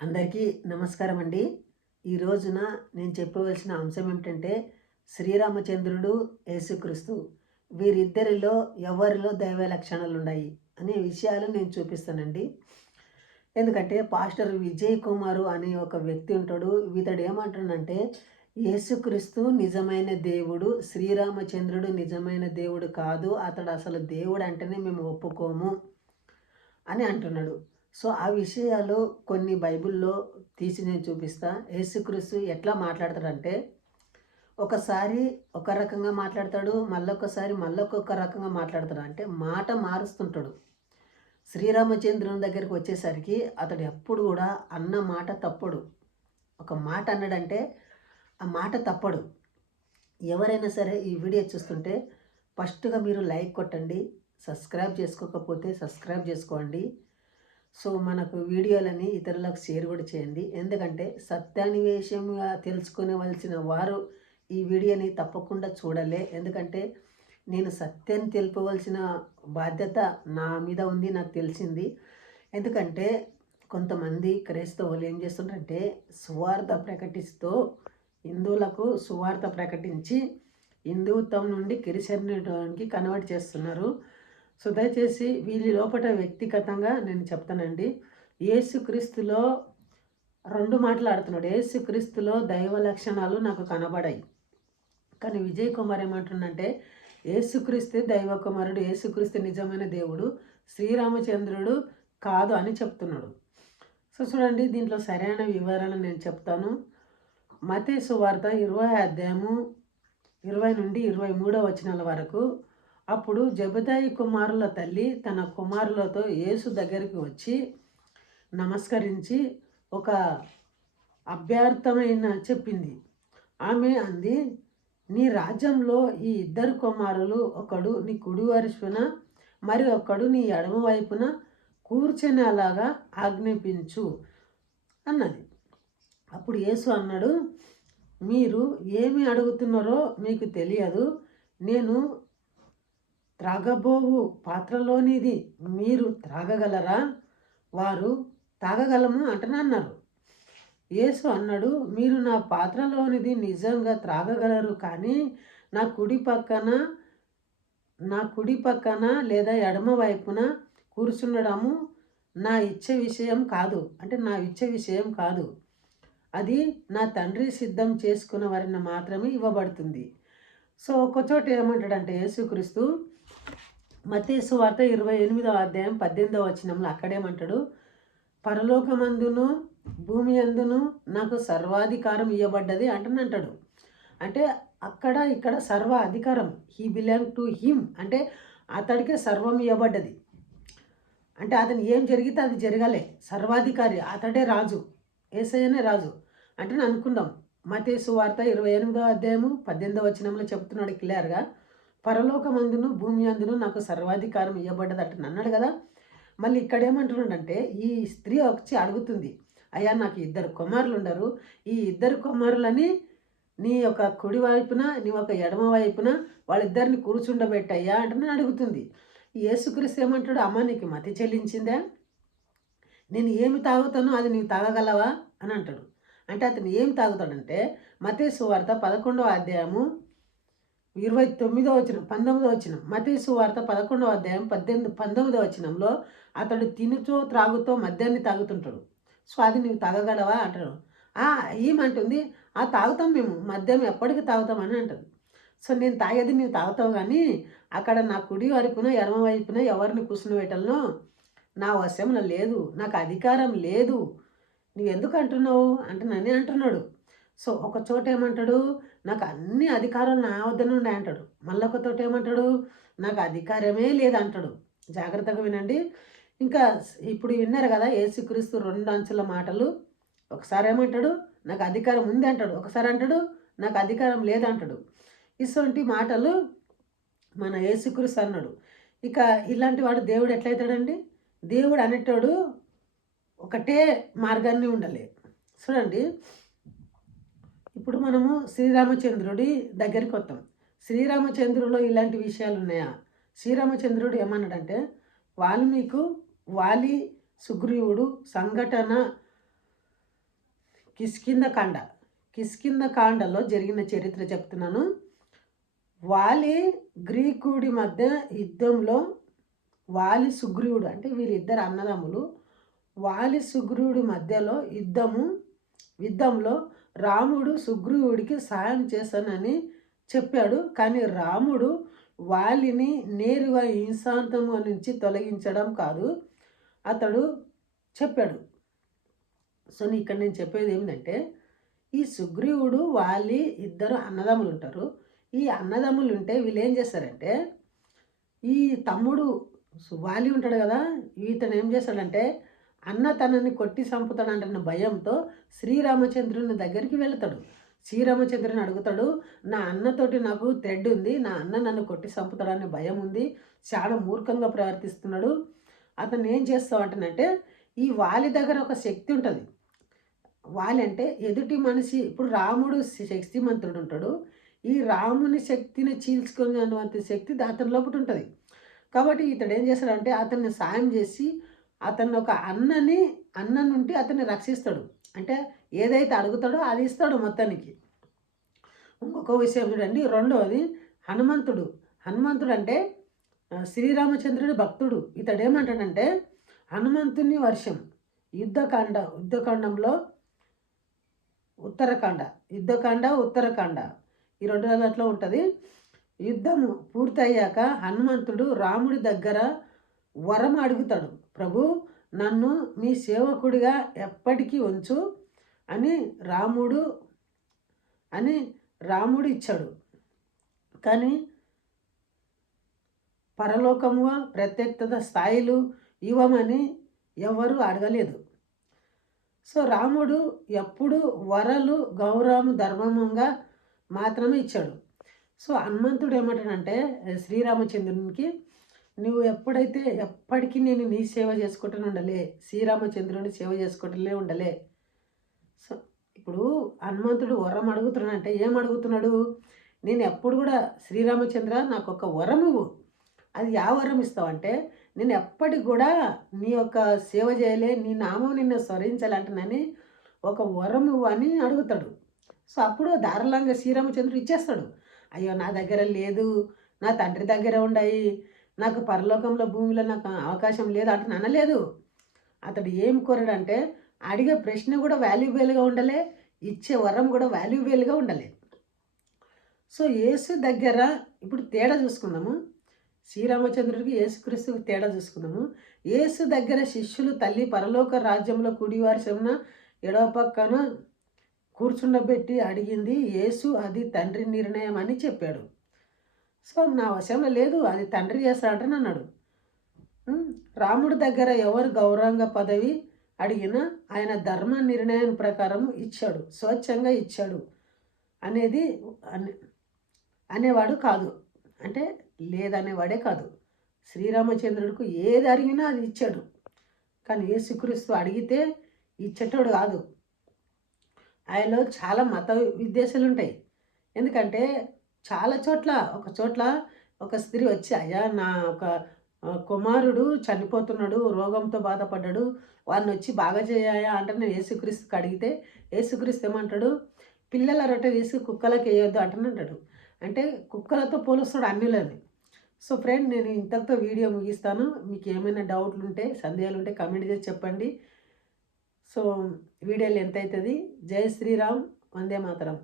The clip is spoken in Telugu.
అందరికీ నమస్కారం అండి ఈ రోజున నేను చెప్పవలసిన అంశం ఏమిటంటే శ్రీరామచంద్రుడు యేసుక్రీస్తు వీరిద్దరిలో ఎవరిలో దైవ లక్షణాలు ఉన్నాయి అనే విషయాలు నేను చూపిస్తానండి. ఎందుకంటే పాస్టర్ విజయ్ కుమారు అనే ఒక వ్యక్తి ఉంటాడు. ఇతడు ఏమంటాడంటే యేసుక్రీస్తు నిజమైన దేవుడు శ్రీరామచంద్రుడు నిజమైన దేవుడు కాదు అతడు అసలు దేవుడు అంటేనే మేము ఒప్పుకోము అని అంటున్నాడు. సో ఆ విషయాలు కొన్ని బైబిల్లో తీసి నేను చూపిస్తా. యేసుక్రీస్తు ఎట్లా మాట్లాడతాడంటే ఒకసారి ఒక రకంగా మాట్లాడతాడు మళ్ళొకసారి మళ్ళొక రకంగా మాట్లాడతాడు. అంటే మాట మారుస్తుంటాడు. శ్రీరామచంద్రుని దగ్గరికి వచ్చేసరికి అతడు ఎప్పుడు కూడా అన్న మాట తప్పడు. ఒక మాట అన్నాడంటే ఆ మాట తప్పడు. ఎవరైనా సరే ఈ వీడియో చూస్తుంటే ఫస్ట్గా మీరు లైక్ కొట్టండి సబ్స్క్రైబ్ చేసుకోకపోతే సబ్స్క్రైబ్ చేసుకోండి. సో మనకు వీడియోలని ఇతరులకు షేర్ కూడా చేయండి. ఎందుకంటే సత్యాన్వేషంగా తెలుసుకునేవలసిన వారు ఈ వీడియోని తప్పకుండా చూడలే. ఎందుకంటే నేను సత్యాన్ని తెలుపవలసిన బాధ్యత నా మీద ఉంది నాకు తెలిసింది. ఎందుకంటే కొంతమంది క్రైస్తవులు ఏం చేస్తుంటారంటే సువార్త ప్రకటిస్తూ హిందువులకు సువార్త ప్రకటించి హిందుత్వం నుండి క్రిస్టియన్కి కన్వర్ట్ చేస్తున్నారు. సో దయచేసి వీళ్ళ లోపల వ్యక్తిగతంగా నేను చెప్తానండి. ఏసుక్రీస్తులో రెండు మాట్లాడుతున్నాడు ఏసుక్రీస్తులో దైవ లక్షణాలు నాకు కనబడాయి. కానీ విజయ్ కుమార్ ఏమంటుండంటే ఏసుక్రీస్తు దైవ కుమారుడు ఏసుక్రీస్తు నిజమైన దేవుడు శ్రీరామచంద్రుడు కాదు అని చెప్తున్నాడు. సో చూడండి దీంట్లో సరైన వివరాలు నేను చెప్తాను. మతేసు వార్త ఇరవై అధ్యాయము ఇరవై నుండి ఇరవై మూడో వచనాల వరకు అప్పుడు జబదాయి కుమారుల తల్లి తన కుమారులతో యేసు దగ్గరికి వచ్చి నమస్కరించి ఒక అభ్యర్థమైన చెప్పింది. ఆమె అంది నీ రాజ్యంలో ఈ ఇద్దరు కుమారులు ఒకడు నీ కుడి వరుసన మరి ఒకడు నీ ఎడమ వైపున కూర్చునేలాగా ఆజ్ఞాపించు అన్నది. అప్పుడు యేసు అన్నాడు మీరు ఏమి అడుగుతున్నారో మీకు తెలియదు. నేను త్రాగబోవు పాత్రలోనిది మీరు త్రాగగలరా? వారు తాగగలము అంటనన్నారు యేసు అన్నాడు మీరు నా పాత్రలోనిది నిజంగా త్రాగగలరు కానీ నా కుడి పక్కన నా కుడి పక్కన లేదా ఎడమ వైపున కూర్చుండడము నా ఇచ్చే విషయం కాదు. అంటే నా ఇచ్చే విషయం కాదు. అది నా తండ్రి సిద్ధం చేసుకున్న వారిని మాత్రమే ఇవ్వబడుతుంది. సో ఒక్కచోట ఏమంటాడంటే యేసుక్రీస్తు మతేసు వార్త ఇరవై ఎనిమిదవ అధ్యాయం పద్దెనిమిదవ వచనంలో అక్కడేమంటాడు పరలోకమందును భూమి అందును నాకు సర్వాధికారం ఇవ్వబడ్డది అంటాడు. అంటే అక్కడ ఇక్కడ సర్వ అధికారం హీ బిలాంగ్ టు హిమ్ అంటే అతడికే సర్వం ఇవ్వబడ్డది అంటే అతను ఏం జరిగితే అది జరగాలి. సర్వాధికారి అతడే రాజు ఏసయ్యనే రాజు అంటే అనుకుందాం. మతేసు వార్త ఇరవై ఎనిమిదో అధ్యాయము పద్దెనిమిదవ వచనంలో చెప్తున్నాడు క్లియర్గా. పరలోకమందును భూమి అందును నాకు సర్వాధికారం ఇవ్వబడ్డది అంటే అన్నాడు కదా? మళ్ళీ ఇక్కడ ఏమంటున్నాడంటే ఈ స్త్రీ వచ్చి అడుగుతుంది అయ్యా నాకు ఇద్దరు కుమారులు ఉండరు ఈ ఇద్దరు కుమారులని నీ యొక్క కుడి వైపున నీ ఒక ఎడమ వైపున వాళ్ళిద్దరిని కూర్చుండబెట్టయ్యా అంటే అడుగుతుంది. యేసుక్రీస్తు ఏమంటాడు? అమ్మ నీకు మతి చెల్లించిందా? నేను ఏమి తాగుతానో అది నీవు తాగగలవా? అని అంటాడు. అంటే అతను ఏం తాగుతాడంటే మతే సువార్త పదకొండవ అధ్యాయము ఇరవై తొమ్మిదో వచ్చిన పంతొమ్మిదో వచ్చిన మతేసు వార్త పదకొండవ అధ్యాయం పద్దెనిమిది పంతొమ్మిదో వచ్చినంలో అతడు తినుతో త్రాగుతో మద్యాన్ని తాగుతుంటాడు. సో అది నువ్వు తాగగలవా? అంటాడు. ఏమంటుంది? ఆ తాగుతాం మేము. మద్యం ఎప్పటికి తాగుతామని అంటుంది. సో నేను తాగేది నీవు తాగుతావు కానీ అక్కడ నా కుడి వైపున ఎడమ వైపున ఎవరిని కూర్చుని పెట్టాలనో నా వశంలో లేదు. నాకు అధికారం లేదు. నువ్వు ఎందుకు అంటున్నావు? అంటే నన్నే అంటున్నాడు. సో ఒక చోట ఏమంటాడు? నాకు అన్ని అధికారాలు నా వద్దనే ఉన్నాయి అంటాడు. మళ్ళీ ఒక ఏమంటాడు? నాకు అధికారమే లేదు అంటాడు జాగ్రత్తగా వినండి. ఇంకా ఇప్పుడు విన్నారు కదా ఏసుక్రీస్తు రెండు అంచుల మాటలు. ఒకసారి ఏమంటాడు? నాకు అధికారం ఉంది అంటాడు. ఒకసారి అంటాడు? నాకు అధికారం లేదంటాడు. ఇటువంటి మాటలు మన ఏసుక్రీస్తు అన్నాడు. ఇక ఇలాంటి వాడు దేవుడు ఎట్లయితాడండి? దేవుడు అనేటోడు ఒకటే మార్గాన్ని ఉండాలి. చూడండి. ఇప్పుడు మనము శ్రీరామచంద్రుడి దగ్గరికి వస్తాం శ్రీరామచంద్రులో ఇలాంటి విషయాలు ఉన్నాయా? శ్రీరామచంద్రుడు ఏమన్నాడంటే వాల్మీకు వాలి సుగ్రీవుడు సంఘటన కిష్కింద కాండ కిష్కింద కాండలో జరిగిన చరిత్ర చెప్తున్నాను. వాలి గ్రీకుడి మధ్య యుద్ధంలో వాలి సుగ్రీవుడు అంటే వీరిద్దరు అన్నదమ్ములు వాలి సుగ్రీవుడి మధ్యలో యుద్ధము యుద్ధంలో రాముడు సుగ్రీవుడికి సహాయం చేశానని చెప్పాడు. కానీ రాముడు వాలిని నేరుగా హింసాంతము నుంచి తొలగించడం కాదు అతడు చెప్పాడు. సో ఇక్కడ నేను చెప్పేది ఏంటంటే ఈ సుగ్రీవుడు వాలి ఇద్దరు అన్నదమ్ములు ఉంటారు. ఈ అన్నదమ్ములు ఉంటే వీళ్ళు ఏం చేస్తారంటే ఈ తమ్ముడు వాలి ఉంటాడు కదా ఇతను ఏం చేస్తాడంటే అన్న తనని కొట్టి చంపుతాడంటున్న భయంతో శ్రీరామచంద్రుని దగ్గరికి వెళతాడు. శ్రీరామచంద్రుని అడుగుతాడు నా అన్నతోటి నాకు థ్రెడ్ ఉంది నా అన్న నన్ను కొట్టి చంపుతాడనే భయం ఉంది చాలా మూర్ఖంగా ప్రవర్తిస్తున్నాడు. అతను ఏం చేస్తావు అంటనంటే ఈ వాలి దగ్గర ఒక శక్తి ఉంటుంది. వాలి అంటే ఎదుటి మనిషి ఇప్పుడు రాముడు శక్తిమంతుడు ఉంటాడు. ఈ రాముని శక్తిని చీల్చుకునేటువంటి శక్తి అతని లోపల ఉంటుంది. కాబట్టి ఇతడు ఏం చేస్తాడంటే అతన్ని సాయం చేసి అతను ఒక అన్నని అన్న నుండి అతన్ని రక్షిస్తాడు. అంటే ఏదైతే అడుగుతాడో అది ఇస్తాడు మొత్తానికి. ఇంకొక విషయం చూడండి. రెండవది హనుమంతుడు. హనుమంతుడు అంటే శ్రీరామచంద్రుడి భక్తుడు. ఇతడు ఏమంటాడంటే హనుమంతుని వర్షం యుద్ధకాండ యుద్ధకాండంలో ఉత్తరకాండ యుద్ధకాండ ఉత్తరకాండ. ఈ రెండు నెలట్లో ఉంటుంది. యుద్ధము పూర్తయ్యాక హనుమంతుడు రాముడి దగ్గర వరం అడుగుతాడు. ప్రభు నన్ను మీ సేవకుడిగా ఎప్పటికీ ఉంచు అని రాముడు అని రాముడు ఇచ్చాడు. కానీ పరలోకము ప్రత్యక్షత స్థాయిలు ఇవ్వమని ఎవరు అడగలేదు. సో రాముడు ఎప్పుడు వరలు గౌరవం ధర్మంగా మాత్రమే ఇచ్చాడు. సో హనుమంతుడు ఏమంటాడంటే శ్రీరామచంద్రునికి నువ్వు ఎప్పుడైతే ఎప్పటికీ నేను నీ సేవ చేసుకుంటూనే ఉండలే శ్రీరామచంద్రుని సేవ చేసుకుంటూనే ఉండలే. సో ఇప్పుడు హనుమంతుడు వరం అడుగుతున్నాడంటే ఏం అడుగుతున్నాడు? నేను ఎప్పుడు కూడా శ్రీరామచంద్ర నాకు ఒక వరం ఇవ్వు. అది యా వరం ఇస్తావంటే నేను ఎప్పటికి కూడా నీ యొక్క సేవ చేయలే నీ నామం నిన్ను స్మరించాలంటున్నాని ఒక వరం ఇవ్వు అని అడుగుతాడు. సో అప్పుడు దారులంగా శ్రీరామచంద్రుడు ఇచ్చేస్తాడు. అయ్యో నా దగ్గర లేదు నా తండ్రి దగ్గర ఉన్నాయి నాకు పరలోకంలో భూమిలో నాకు అవకాశం లేదు అతను అనలేదు. అతడు ఏం కోరాడంటే అడిగే ప్రశ్న కూడా వాల్యుబుల్గా ఉండలే ఇచ్చే వరం కూడా వాల్యుబుల్గా ఉండలే. సో యేసు దగ్గర ఇప్పుడు తేడా చూసుకుందాము. శ్రీరామచంద్రుడికి యేసుక్రీస్తుకి తేడా చూసుకుందాము. యేసు దగ్గర శిష్యులు తల్లి పరలోక రాజ్యంలో కుడివారి శమున ఎడవ పక్కన కూర్చుండబెట్టి అడిగింది యేసు అది తండ్రి నిర్ణయం అని చెప్పాడు. సో నా వశంలో లేదు అది తండ్రి చేస్తాడని అన్నాడు రాముడి దగ్గర ఎవరు గౌరవంగ పదవి అడిగినా ఆయన ధర్మ నిర్ణయం ప్రకారం ఇచ్చాడు స్వచ్ఛంగా ఇచ్చాడు అనేది అనేవాడు కాదు. అంటే లేదనేవాడే కాదు. శ్రీరామచంద్రుడికి ఏది అడిగినా అది ఇచ్చాడు. కానీ యేసుక్రీస్తు అడిగితే ఇచ్చేటోడు కాదు. ఆయనలో చాలా మత విద్వేషాలు ఉంటాయి ఎందుకంటే చాలా చోట్ల ఒక చోట్ల ఒక స్త్రీ వచ్చి అయ్యా నా ఒక కుమారుడు చనిపోతున్నాడు రోగంతో బాధపడ్డాడు వాడిని వచ్చి బాగా చేయాయా? అంటే నేను యేసుక్రీస్తుకి అడిగితే యేసుక్రీస్తు ఏమంటాడు? పిల్లల రొట్టె తీసి కుక్కలకి వేయొద్దు అంటాడు. అంటే కుక్కలతో పోలుస్తాడు అన్నిలని సో ఫ్రెండ్ నేను ఇంతటితో వీడియో ముగిస్తాను. మీకు ఏమైనా డౌట్లు ఉంటే సందేహాలు ఉంటే కమెంట్ చేసి చెప్పండి. సో వీడియోలు ఎంత అవుతుంది జై శ్రీరామ్ వందే మాతరం.